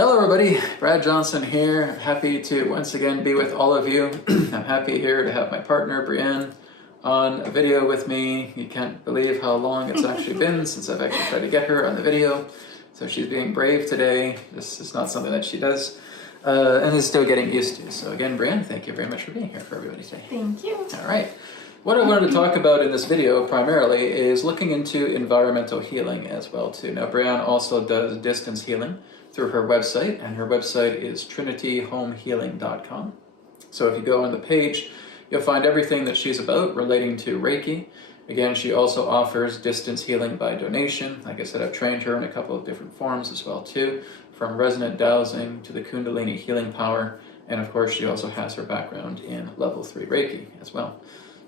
Hello everybody, Brad Johnson here. Happy to once again be with all of you. I'm happy here to have my partner Breanne on a video with me. You can't believe how long it's actually been since I've actually tried to get her on the video. So she's being brave today. This is not something that she does and is still getting used to. So again, Breanne, thank you very much for being here for everybody today. Thank you. All right. What I wanted to talk about in this video primarily is looking into environmental healing as well too. Now Breanne also does distance healing through her website, and her website is trinityhomehealing.com. So if you go on the page, you'll find everything that she's about relating to Reiki. Again, she also offers distance healing by donation. Like I said, I've trained her in a couple of different forms as well too, from resonant dowsing to the Kundalini healing power, and of course she also has her background in level 3 Reiki as well.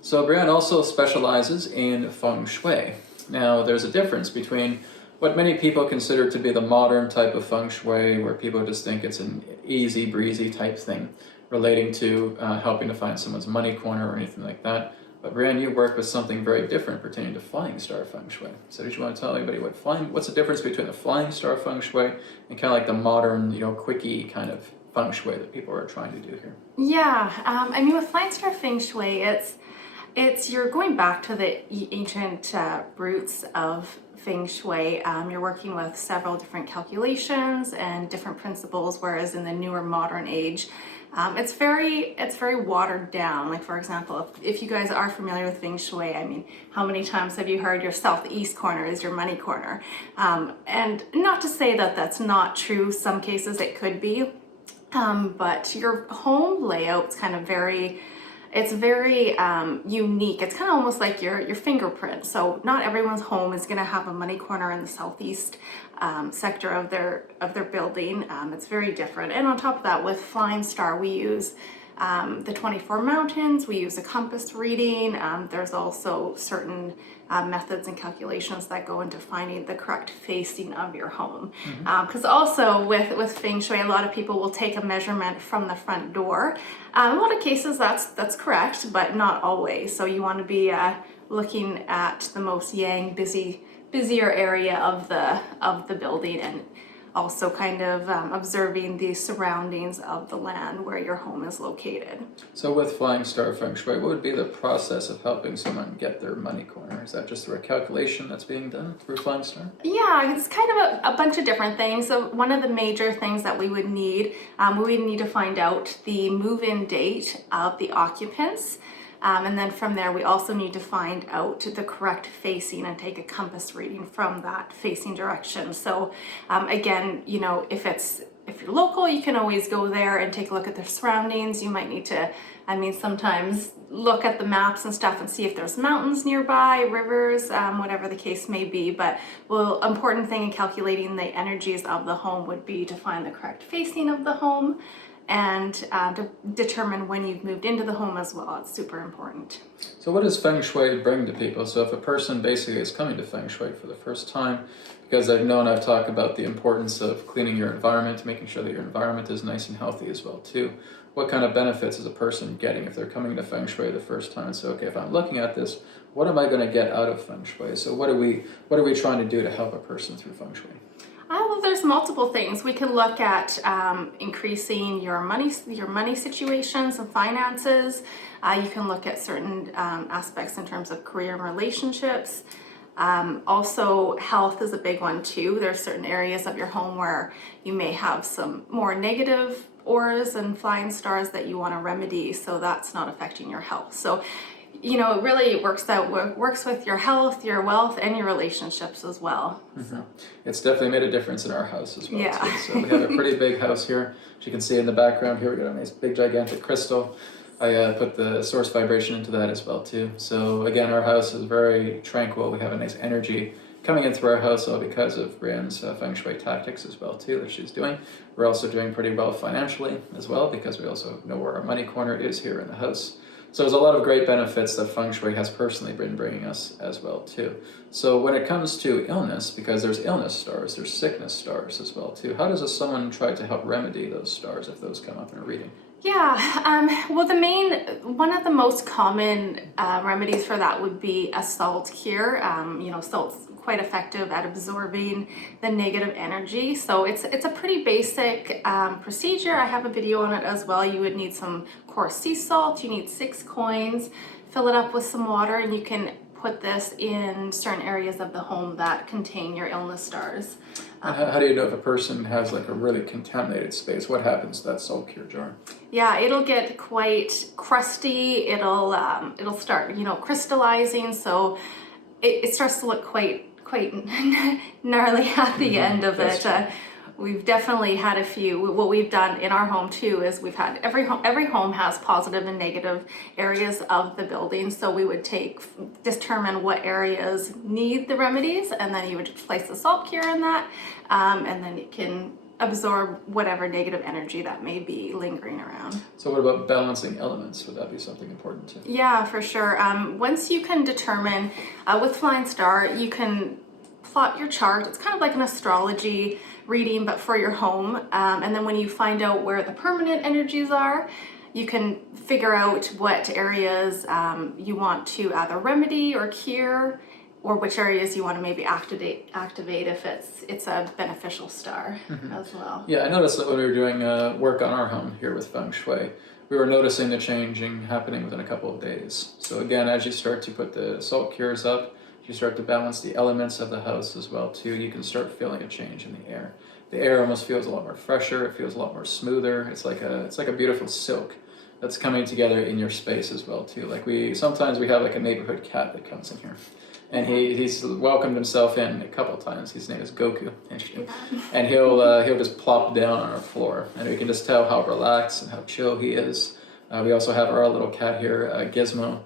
So Breanne also specializes in Feng Shui. Now there's a difference between what many people consider to be the modern type of Feng Shui, where people just think it's an easy breezy type thing relating to helping to find someone's money corner or anything like that. But Breanne, you work with something very different pertaining to Flying Star Feng Shui. So did you want to tell anybody what's the difference between the Flying Star Feng Shui and kind of like the modern, quickie kind of Feng Shui that people are trying to do here? Yeah, with Flying Star Feng Shui, it's you're going back to the ancient roots of Feng Shui. You're working with several different calculations and different principles, whereas in the newer modern age, it's very watered down. Like for example, if you guys are familiar with Feng Shui, how many times have you heard your southeast corner is your money corner? And not to say that that's not true. Some cases it could be, but your home layout's kind of very unique. It's kind of almost like your fingerprint. So not everyone's home is going to have a money corner in the southeast sector of their building. It's very different. And on top of that, with Flying Star, we use the 24 mountains. We use a compass reading. There's also certain methods and calculations that go into finding the correct facing of your home. Because also with Feng Shui, a lot of people will take a measurement from the front door. In a lot of cases that's correct, but not always. So you want to be looking at the most yang busier area of the building, and also kind of observing the surroundings of the land where your home is located. So with Flying Star Feng Shui, what would be the process of helping someone get their money corner? Is that just through a calculation that's being done through Flying Star? Yeah, it's kind of a bunch of different things. So one of the major things that we would need to find out the move-in date of the occupants. And then from there, we also need to find out the correct facing and take a compass reading from that facing direction. So again, if you're local, you can always go there and take a look at their surroundings. You might need to, sometimes look at the maps and stuff and see if there's mountains nearby, rivers, whatever the case may be. But important thing in calculating the energies of the home would be to find the correct facing of the home, and to determine when you've moved into the home as well. It's super important. So what does Feng Shui bring to people? So if a person basically is coming to Feng Shui for the first time, because I've talked about the importance of cleaning your environment, making sure that your environment is nice and healthy as well too. What kind of benefits is a person getting if they're coming to Feng Shui the first time? And so, okay, if I'm looking at this, what am I going to get out of Feng Shui? So what are we trying to do to help a person through Feng Shui? Well, there's multiple things. We can look at increasing your money situations and finances. You can look at certain aspects in terms of career and relationships. Also, health is a big one too. There's certain areas of your home where you may have some more negative auras and flying stars that you want to remedy, so that's not affecting your health. So it really works with your health, your wealth, and your relationships as well. Mm-hmm. So. It's definitely made a difference in our house as well. Yeah. Too. So we have a pretty big house here. As you can see in the background here, we got a nice big gigantic crystal. I put the source vibration into that as well too. So again, our house is very tranquil. We have a nice energy coming in through our house, all because of Breanne's Feng Shui tactics as well too that she's doing. We're also doing pretty well financially as well, because we also know where our money corner is here in the house. So there's a lot of great benefits that Feng Shui has personally been bringing us as well too. So when it comes to illness, because there's illness stars, there's sickness stars as well too, how does someone try to help remedy those stars if those come up in a reading? Yeah, well, one of the most common remedies for that would be a salt cure. Salt's quite effective at absorbing the negative energy. So it's a pretty basic procedure. I have a video on it as well. You would need some coarse sea salt, you need 6 coins, fill it up with some water, and you can put this in certain areas of the home that contain your illness stars. And how do you know if a person has like a really contaminated space? What happens to that salt cure jar? Yeah, it'll get quite crusty. It'll start, crystallizing. So it starts to look quite gnarly at the end of it. We've definitely had a few. What we've done in our home too is we've had every home has positive and negative areas of the building. So we would determine what areas need the remedies, and then you would place the salt cure in that, and then it can absorb whatever negative energy that may be lingering around. So what about balancing elements? Would that be something important too? Yeah, for sure. Once you can determine with Flying Star, you can plot your chart. It's kind of like an astrology reading, but for your home. And then when you find out where the permanent energies are, you can figure out what areas you want to either remedy or cure, or which areas you want to maybe activate if it's a beneficial star as well. Yeah, I noticed that when we were doing work on our home here with Feng Shui, we were noticing the changing happening within a couple of days. So again, as you start to put the salt cures up, you start to balance the elements of the house as well too, you can start feeling a change in the air. The air almost feels a lot more fresher, it feels a lot more smoother. It's like a beautiful silk that's coming together in your space as well too. Like sometimes we have like a neighborhood cat that comes in here. And he's welcomed himself in a couple of times. His name is Goku, and he'll just plop down on our floor, and we can just tell how relaxed and how chill he is. We also have our little cat here, Gizmo,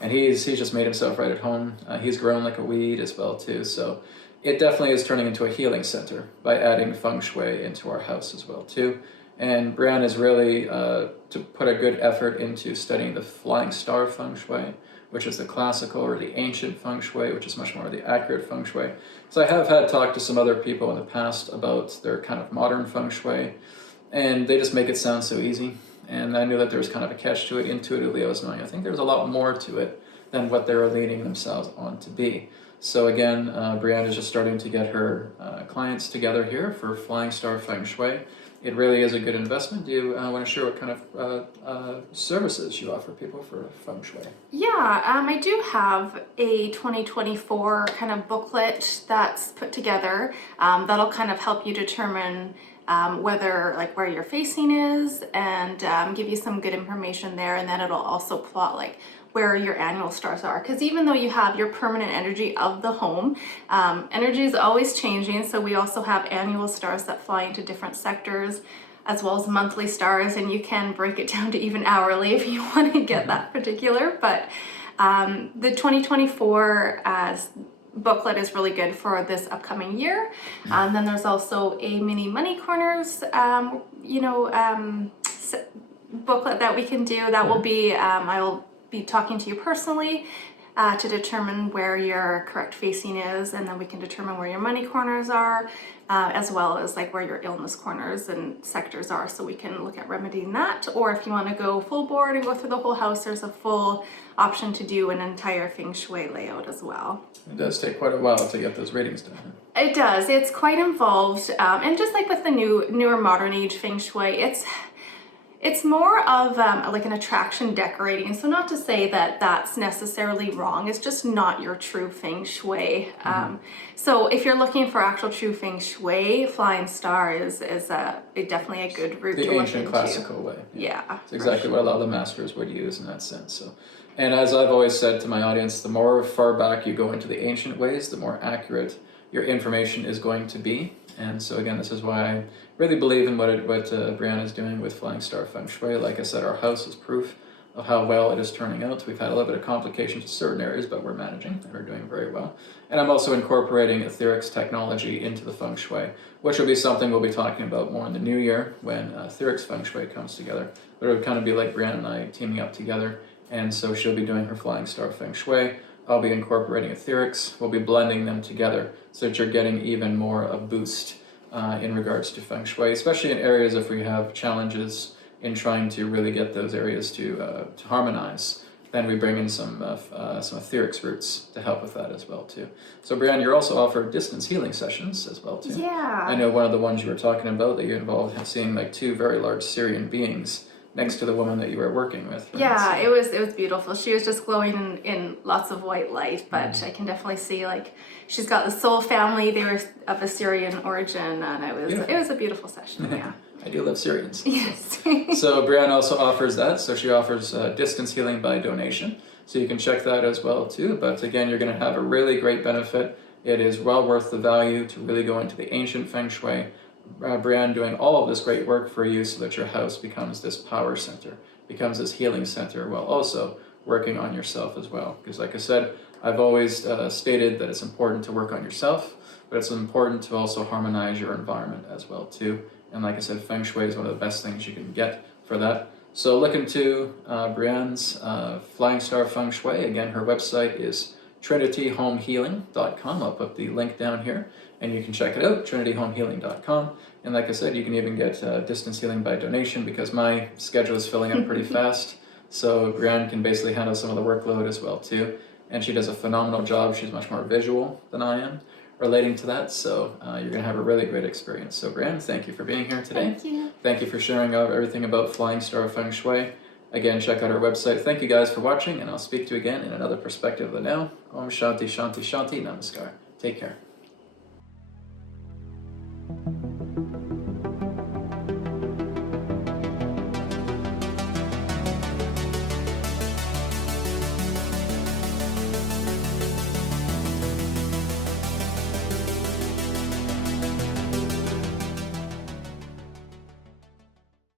and he's just made himself right at home. He's grown like a weed as well too. So it definitely is turning into a healing center by adding Feng Shui into our house as well too. And Breanne is really to put a good effort into studying the Flying Star Feng Shui, which is the classical or the ancient Feng Shui, which is much more the accurate Feng Shui. So I have had talk to some other people in the past about their kind of modern Feng Shui, and they just make it sound so easy. And I knew that there was kind of a catch to it. Intuitively, I was knowing, I think there's a lot more to it than what they're leading themselves on to be. So again, Breanne is just starting to get her clients together here for Flying Star Feng Shui. It really is a good investment. Do you want to share what kind of services you offer people for Feng Shui? Yeah, I do have a 2024 kind of booklet that's put together that'll kind of help you determine where you're facing is, and give you some good information there. And then it'll also plot where your annual stars are, because even though you have your permanent energy of the home, energy is always changing. So we also have annual stars that fly into different sectors, as well as monthly stars, and you can break it down to even hourly if you want to get that particular. But the 2024 booklet is really good for this upcoming year. And then there's also a mini money corners booklet that we can do. That will be I will be talking to you personally to determine where your correct facing is, and then we can determine where your money corners are, as well as where your illness corners and sectors are, so we can look at remedying that. Or if you want to go full board and go through the whole house, there's a full option to do an entire Feng Shui layout as well. It does take quite a while to get those readings done. It does. It's quite involved, and just like with the newer modern age Feng Shui, it's more of an attraction decorating. So not to say that that's necessarily wrong, it's just not your true Feng Shui. So if you're looking for actual true Feng Shui, Flying Star is definitely a good route to look into. The ancient classical way. Yeah. It's exactly what a lot of the masters would use in that sense. So, and as I've always said to my audience, the more far back you go into the ancient ways, the more accurate your information is going to be. And so again, this is why I really believe in what Breanne is doing with Flying Star Feng Shui. Like I said, our house is proof of how well it is turning out. We've had a little bit of complications in certain areas, but we're managing and we're doing very well. And I'm also incorporating etherics technology into the Feng Shui, which will be something we'll be talking about more in the new year when etherics Feng Shui comes together. But it would kind of be like Breanne and I teaming up together. And so she'll be doing her Flying Star Feng Shui. I'll be incorporating etherics. We'll be blending them together so that you're getting even more a boost in regards to Feng Shui, especially in areas if we have challenges in trying to really get those areas to harmonize. then we bring in some etheric roots to help with that as well too. So Breanne, you also offer distance healing sessions as well too. Yeah. I know one of the ones you were talking about that you're involved in seeing like two very large Syrian beings next to the woman that you were working with. Right? Yeah, it was beautiful. She was just glowing in lots of white light, but I can definitely see like she's got the soul family. They were of Assyrian origin, and it was a beautiful session. Yeah. I do love Syrians. Yes. So Breanne also offers that. So she offers distance healing by donation. So you can check that as well too. But again, you're going to have a really great benefit. It is well worth the value to really go into the ancient Feng Shui. Breanne doing all of this great work for you so that your house becomes this power center, becomes this healing center, while also working on yourself as well. Because like I said, I've always stated that it's important to work on yourself, but it's important to also harmonize your environment as well too. And like I said, Feng Shui is one of the best things you can get for that. So look into Breanne's Flying Star Feng Shui. Again, her website is trinityhomehealing.com. I'll put the link down here and you can check it out, trinityhomehealing.com. And like I said, you can even get distance healing by donation because my schedule is filling up pretty fast. So Breanne can basically handle some of the workload as well too. And she does a phenomenal job. She's much more visual than I am relating to that. So you're going to have a really great experience. So Breanne, thank you for being here today. Thank you. Thank you for sharing everything about Flying Star Feng Shui. Again, check out our website. Thank you guys for watching, and I'll speak to you again in another perspective of the now. Om Shanti Shanti Shanti Namaskar. Take care.